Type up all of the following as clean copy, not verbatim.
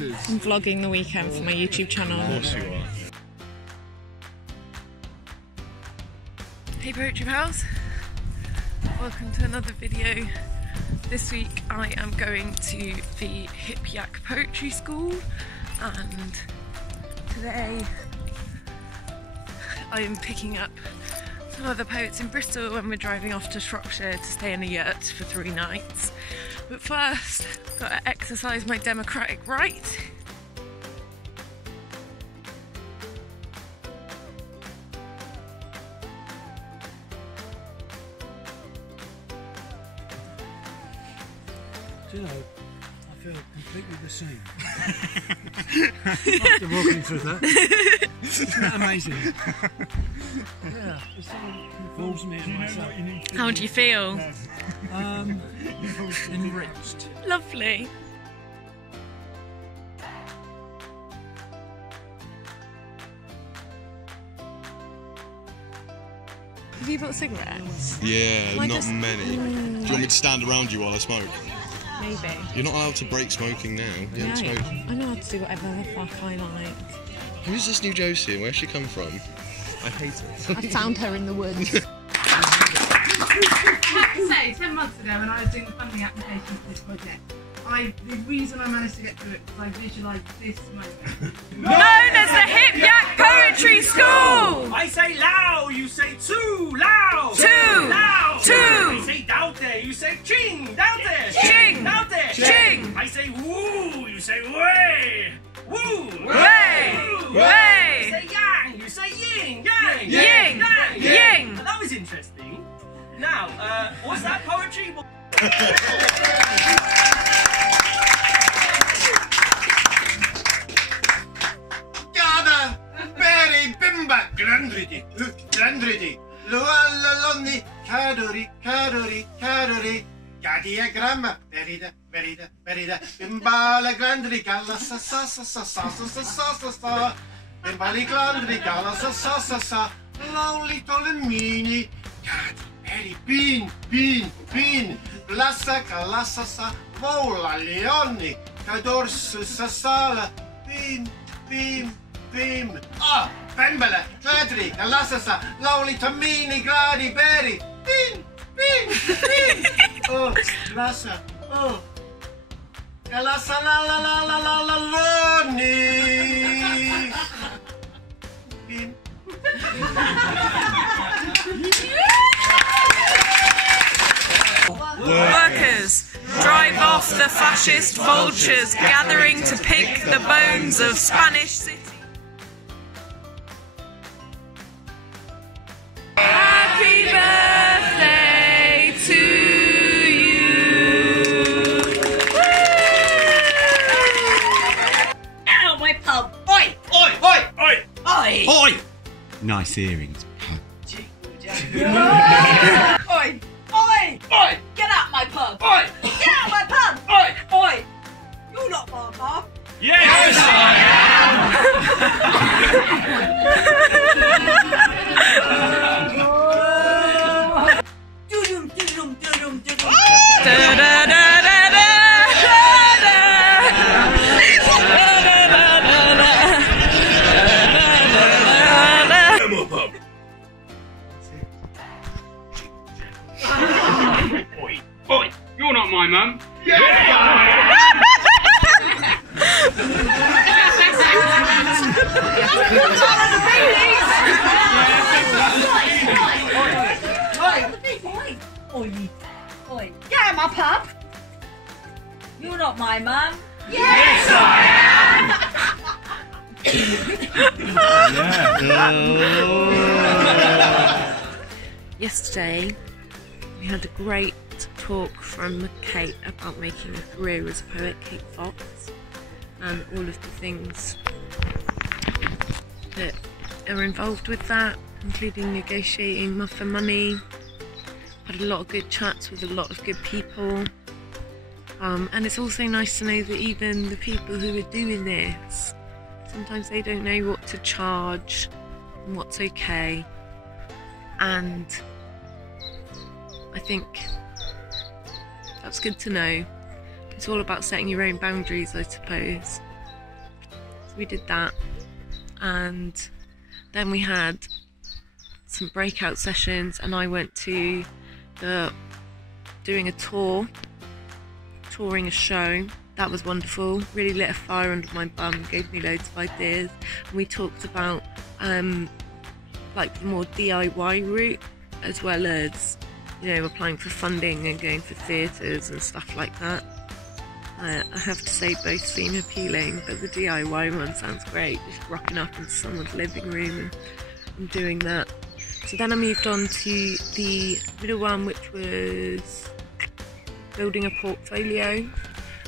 I'm vlogging the weekend for my YouTube channel. Of course you are. Hey Poetry Pals, welcome to another video. This week I am going to the Hip Yak Poetry School, and today I am picking up some other poets in Bristol and we're driving off to Shropshire to stay in a yurt for 3 nights. But first, I've got to exercise my democratic right. Do you know, I feel completely the same. After walking through that. Isn't that amazing? Yeah, it sort of involves me and myself. How do you feel? Enriched. Lovely. Have you bought cigarettes? Yeah, I not just- many. Do you want me to stand around you while I smoke? Maybe. You're not allowed to break smoking now. You haven't smoked. I know how to do whatever the fuck I like. Who's this new Josie and where's she come from? I hate it. I found her in the woods. I have to say, 10 months ago when I was doing the funding application for this project, the reason I managed to get through it was I visualised this moment. Known as the Hip Yak Poetry School! I say loud, you say too loud. Too. Loud. Too. I say doubte, you say ching. Doubte. Ching. Doubte. Ching. I say woo, you say way. Woo. Way. Woo. Way. I say yang, you say ying. Yang. Ying. Yang. Ying. That was interesting. Now, what's that poetry? Gada, Berry, Bimba, Grandridi, Luallaloni, Cadori, Gadiagramma, Berida, Bimbala, Grandri, Gala, Bimbali, Grandri, Gala, Lonely Tolemini, Gadi, Berry, Bean, Blassa, Calassa, Vola, Leoni, Cadorsu, Sassala, Beam, ah, Bembala, Gladri, Galassasa, Lonely Tomini, Gradi, Berry, Bean, oh, Glassa, oh, Galassa, la, Loni, Bean. Workers, drive off the fascist vultures gathering to pick the bones of Spanish City. Happy birthday to you. Ow, my pub! Oi! Oi. Nice earrings. Oi! Get out my pub! Oi. Get out my pub! Oi! You're not my pub! Yes. Da, da, da, da, da, Oi. You're not my mum. Oi! Get out my pub! You're not my mum! Yes, Yesterday, we had a great talk from Kate about making a career as a poet, Kate Fox, and all of the things that are involved with that, including negotiating for money. Had a lot of good chats with a lot of good people. And it's also nice to know that even the people who are doing this, sometimes they don't know what to charge and what's okay. And I think that's good to know. It's all about setting your own boundaries, I suppose. So we did that, and then we had some breakout sessions, and I went to doing a tour, touring a show. That was wonderful, really lit a fire under my bum, gave me loads of ideas. And we talked about like the more DIY route, as well as, you know, applying for funding and going for theatres and stuff like that. I have to say both seem appealing, but the DIY one sounds great, just rocking up into someone's living room and doing that. So then I moved on to the middle one, which was building a portfolio,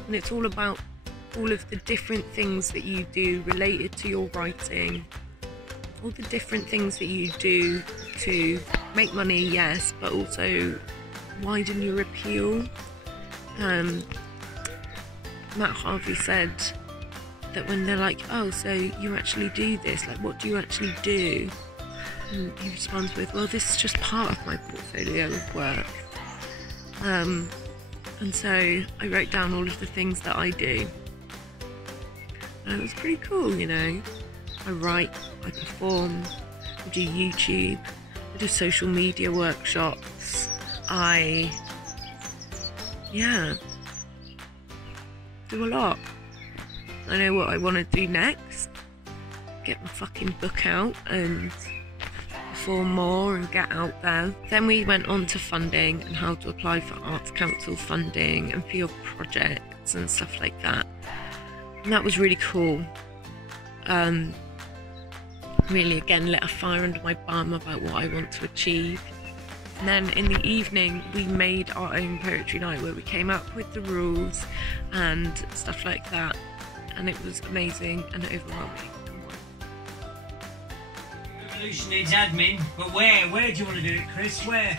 and it's all about all of the different things that you do related to your writing, all the different things that you do to make money, yes, but also widen your appeal. Matt Harvey said that when they're like, oh, so you actually do this, like what do you actually do? And he responds with, well, this is just part of my portfolio of work. And so I wrote down all of the things that I do. And it was pretty cool, you know. I write, I perform, I do YouTube, I do social media workshops, do a lot. I know what I want to do next. Get my fucking book out and perform more and get out there. Then we went on to funding and how to apply for Arts Council funding and for your projects and stuff like that. And that was really cool. Really, again, lit a fire under my bum about what I want to achieve. And then in the evening, we made our own poetry night where we came up with the rules and stuff like that. And it was amazing and overwhelming. Revolution needs admin, but where? Where do you want to do it, Chris? Where?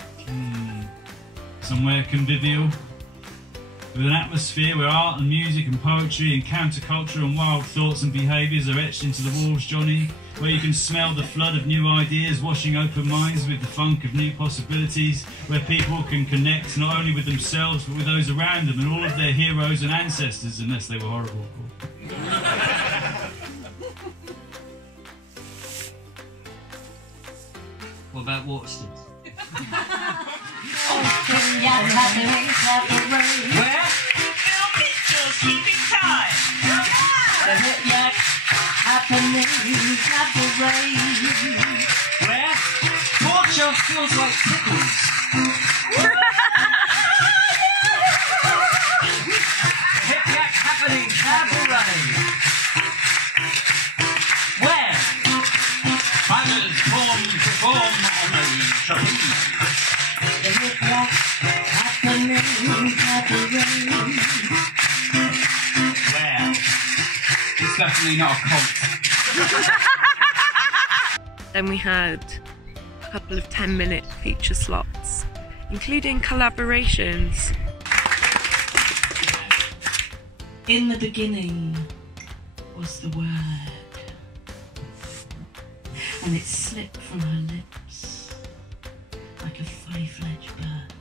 Somewhere convivial, with an atmosphere where art and music and poetry and counterculture and wild thoughts and behaviours are etched into the walls, Johnny. Where you can smell the flood of new ideas washing open minds with the funk of new possibilities. Where people can connect not only with themselves but with those around them and all of their heroes and ancestors, unless they were horrible, of course. What about Waterston? Where? Bill Mitchell's keeping time. Where? Torture feels like pickles. Hip yak happening cabaret. Where? Fighters perform on the trapeze. The hip yak happening cabaret. Where? It's definitely not a cult. Then we had a couple of 10-minute feature slots, including collaborations. In the beginning was the word, and it slipped from her lips like a fully-fledged bird.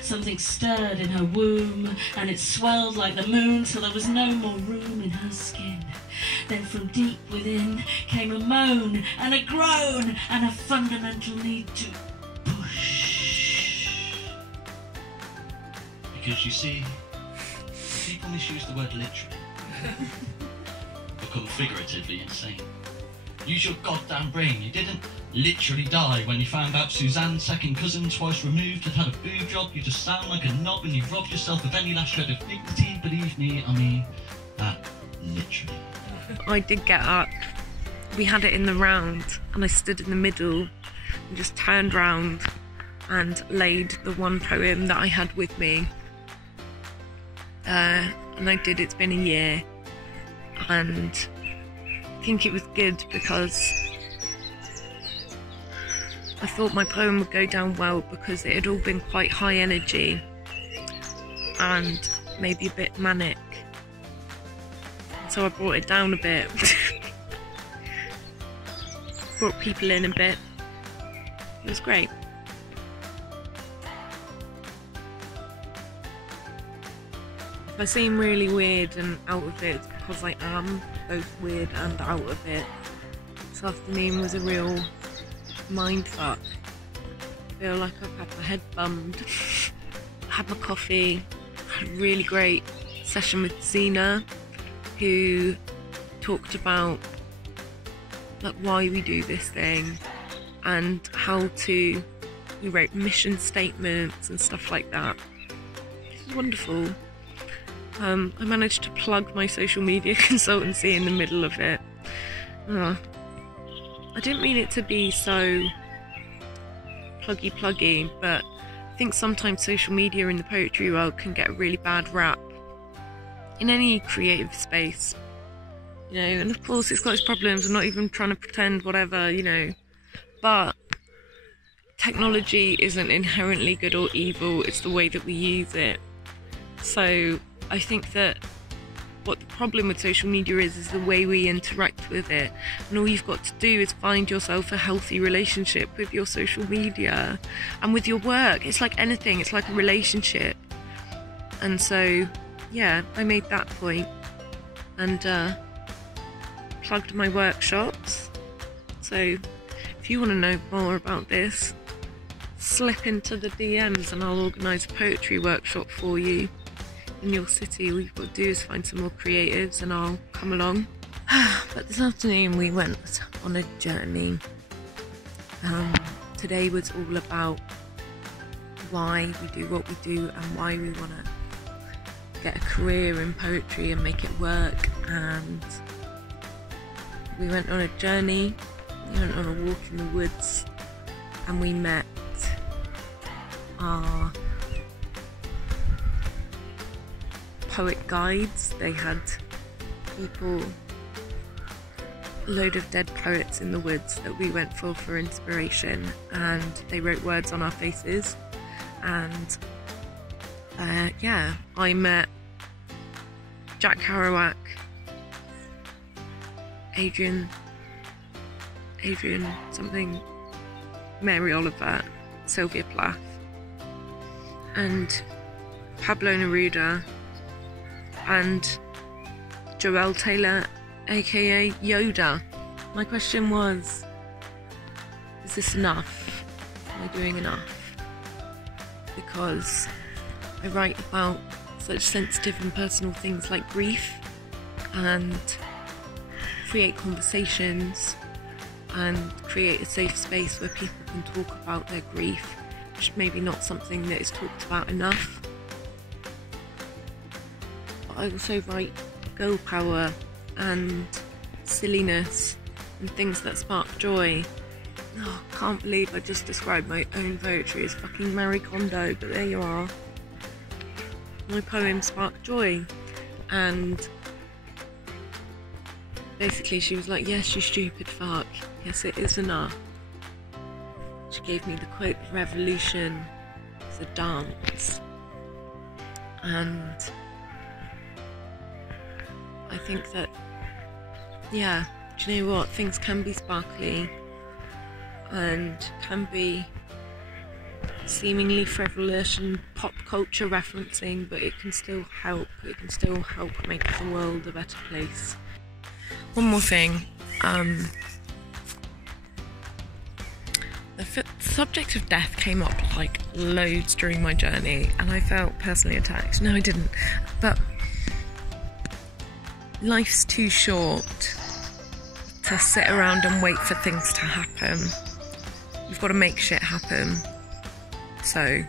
Something stirred in her womb, and it swelled like the moon till there was no more room in her skin. Then from deep within came a moan and a groan and a fundamental need to push. Because you see, people misuse the word literally. Become figuratively insane. Use your goddamn brain. You didn't literally die when you found out Suzanne's second cousin, twice removed, had had a boob job. You just sound like a knob and you robbed yourself of any last shred of dignity. Believe me, I mean that literally. I did get up. We had it in the round, and I stood in the middle and just turned round and laid the one poem that I had with me. And I did It's Been a Year, and I think it was good because I thought my poem would go down well because it had all been quite high energy and maybe a bit manic. So I brought it down a bit. Brought people in a bit. It was great. If I seem really weird and out of it, it's because I am both weird and out of it. This afternoon was a real mindfuck. I feel like I've had my head bummed. Had my coffee, had a really great session with Zena, who talked about like why we do this thing and how to, we wrote mission statements and stuff like that. It was wonderful. I managed to plug my social media consultancy in the middle of it. I didn't mean it to be so pluggy, but I think sometimes social media in the poetry world can get a really bad rap in any creative space, you know, and of course it's got its problems. I'm not even trying to pretend whatever, you know, but technology isn't inherently good or evil, it's the way that we use it. So I think that what the problem with social media is the way we interact with it, and all you've got to do is find yourself a healthy relationship with your social media and with your work. It's like anything, it's like a relationship. And so yeah, I made that point and plugged my workshops. So if you want to know more about this, slip into the DMs and I'll organise a poetry workshop for you in your city. All you've got to do is find some more creatives and I'll come along. But this afternoon we went on a journey. Today was all about why we do what we do and why we want to get a career in poetry and make it work. And we went on a journey, we went on a walk in the woods, and we met our poet guides. They had people, a load of dead poets in the woods that we went for inspiration, and they wrote words on our faces. And yeah, I met Jack Kerouac, Adrian something, Mary Oliver, Sylvia Plath, and Pablo Neruda, and Joelle Taylor, aka Yoda. My question was, is this enough? Am I doing enough? Because I write about such sensitive and personal things like grief, and create conversations and create a safe space where people can talk about their grief, which is maybe not something that is talked about enough. But I also write girl power and silliness and things that spark joy. Oh, I can't believe I just described my own poetry as fucking Marie Kondo, but there you are. My poem sparked joy, and basically she was like, yes, you stupid fuck, yes it is enough. She gave me the quote, the revolution is a dance. And I think that, yeah, do you know what, things can be sparkly and can be seemingly frivolous and pop culture referencing, but it can still help make the world a better place. One more thing, the subject of death came up like loads during my journey, and I felt personally attacked. No, I didn't, but life's too short to sit around and wait for things to happen. You've got to make shit happen. So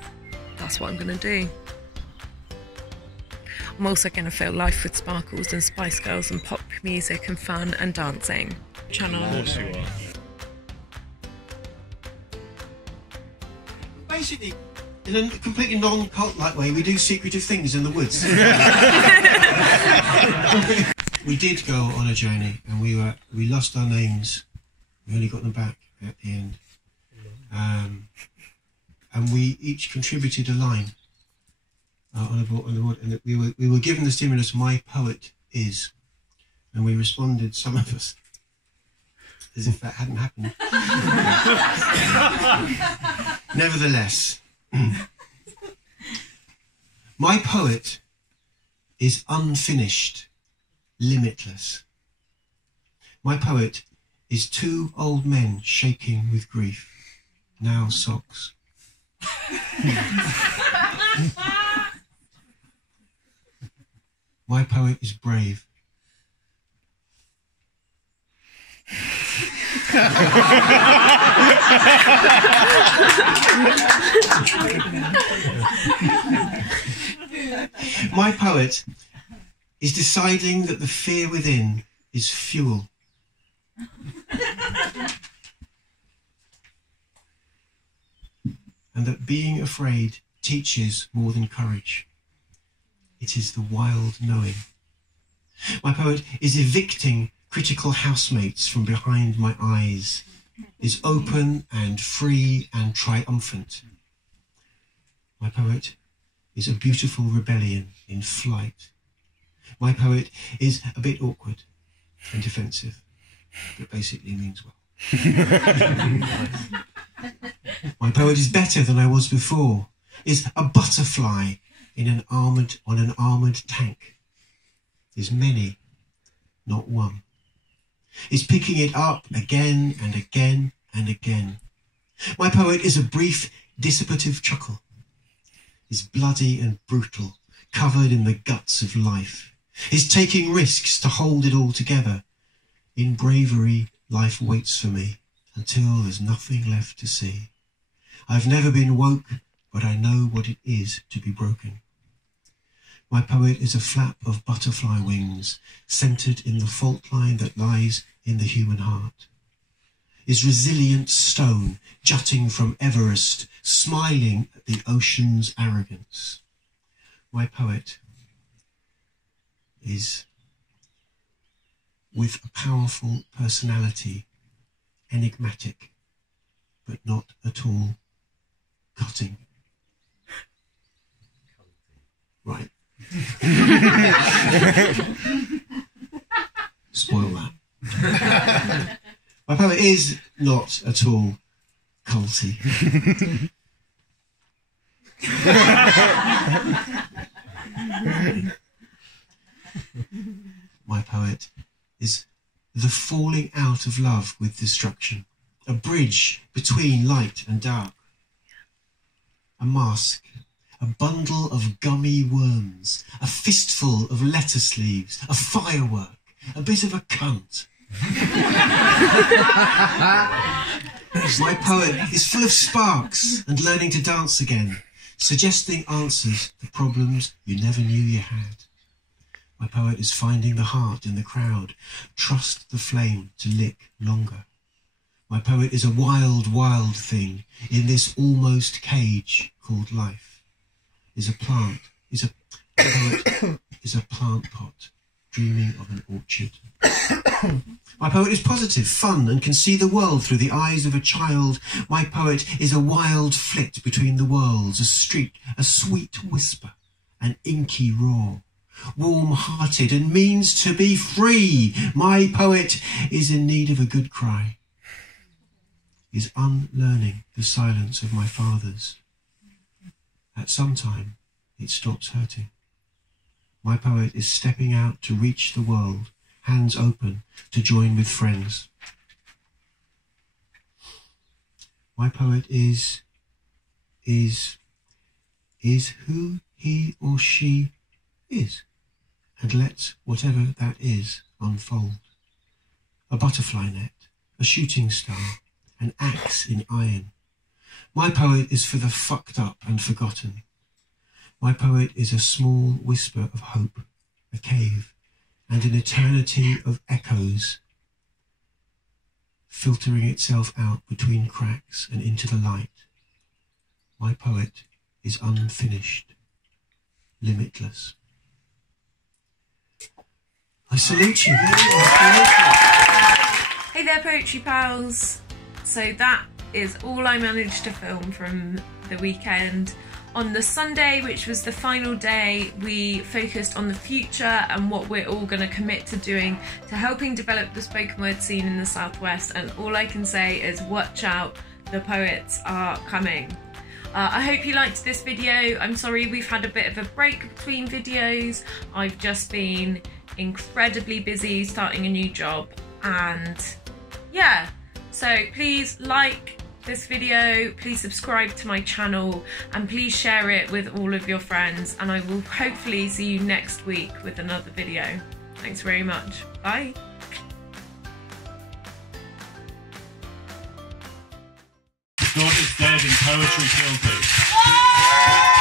that's what I'm going to do. I'm also going to fill life with sparkles and Spice Girls and pop music and fun and dancing. Channel. Of course you are. Basically, in a completely non-cult-like way, we do secretive things in the woods. We did go on a journey, and we lost our names. We only got them back at the end. And we each contributed a line on the board, and we were given the stimulus, "My poet is," and we responded, some of us, as if that hadn't happened. Nevertheless, my poet is unfinished, limitless. My poet is two old men shaking with grief, now socks. My poet is brave. My poet is deciding that the fear within is fuel. And that being afraid teaches more than courage. It is the wild knowing. My poet is evicting critical housemates from behind my eyes, is open and free and triumphant. My poet is a beautiful rebellion in flight. My poet is a bit awkward and defensive, but basically means well. My poet is better than I was before, is a butterfly on an armoured tank, is many, not one, is picking it up again and again and again. My poet is a brief dissipative chuckle, is bloody and brutal, covered in the guts of life, is taking risks to hold it all together. In bravery, life waits for me until there's nothing left to see. I've never been woke, but I know what it is to be broken. My poet is a flap of butterfly wings, centred in the fault line that lies in the human heart. Is resilient stone, jutting from Everest, smiling at the ocean's arrogance. My poet is, with a powerful personality, enigmatic, but not at all cutting. Right. Spoil that. My poet is not at all culty. My poet is the falling out of love with destruction, a bridge between light and dark, a mask, a bundle of gummy worms, a fistful of lettuce leaves, a firework, a bit of a cunt. My poet is full of sparks and learning to dance again, suggesting answers to problems you never knew you had. My poet is finding the heart in the crowd, trust the flame to lick longer. My poet is a wild, wild thing in this almost cage called life. Is a plant, poet is a plant pot, dreaming of an orchard. My poet is positive, fun, and can see the world through the eyes of a child. My poet is a wild flit between the worlds, a sweet whisper, an inky roar, warm-hearted and means to be free. My poet is in need of a good cry, is unlearning the silence of my fathers. At some time, it stops hurting. My poet is stepping out to reach the world, hands open to join with friends. My poet is who he or she is, and lets whatever that is unfold. A butterfly net, a shooting star, an axe in iron. My poet is for the fucked up and forgotten. My poet is a small whisper of hope, a cave, and an eternity of echoes, filtering itself out between cracks and into the light. My poet is unfinished, limitless. I salute you. Hey there, Poetry Pals. So that is all I managed to film from the weekend. On the Sunday, which was the final day, we focused on the future and what we're all going to commit to doing to helping develop the spoken word scene in the Southwest, and all I can say is watch out, the poets are coming. I hope you liked this video. I'm sorry we've had a bit of a break between videos. I've just been incredibly busy starting a new job, and yeah, so please like this video, please subscribe to my channel, and please share it with all of your friends, and I will hopefully see you next week with another video. Thanks very much. Bye. God is dead and poetry killed him.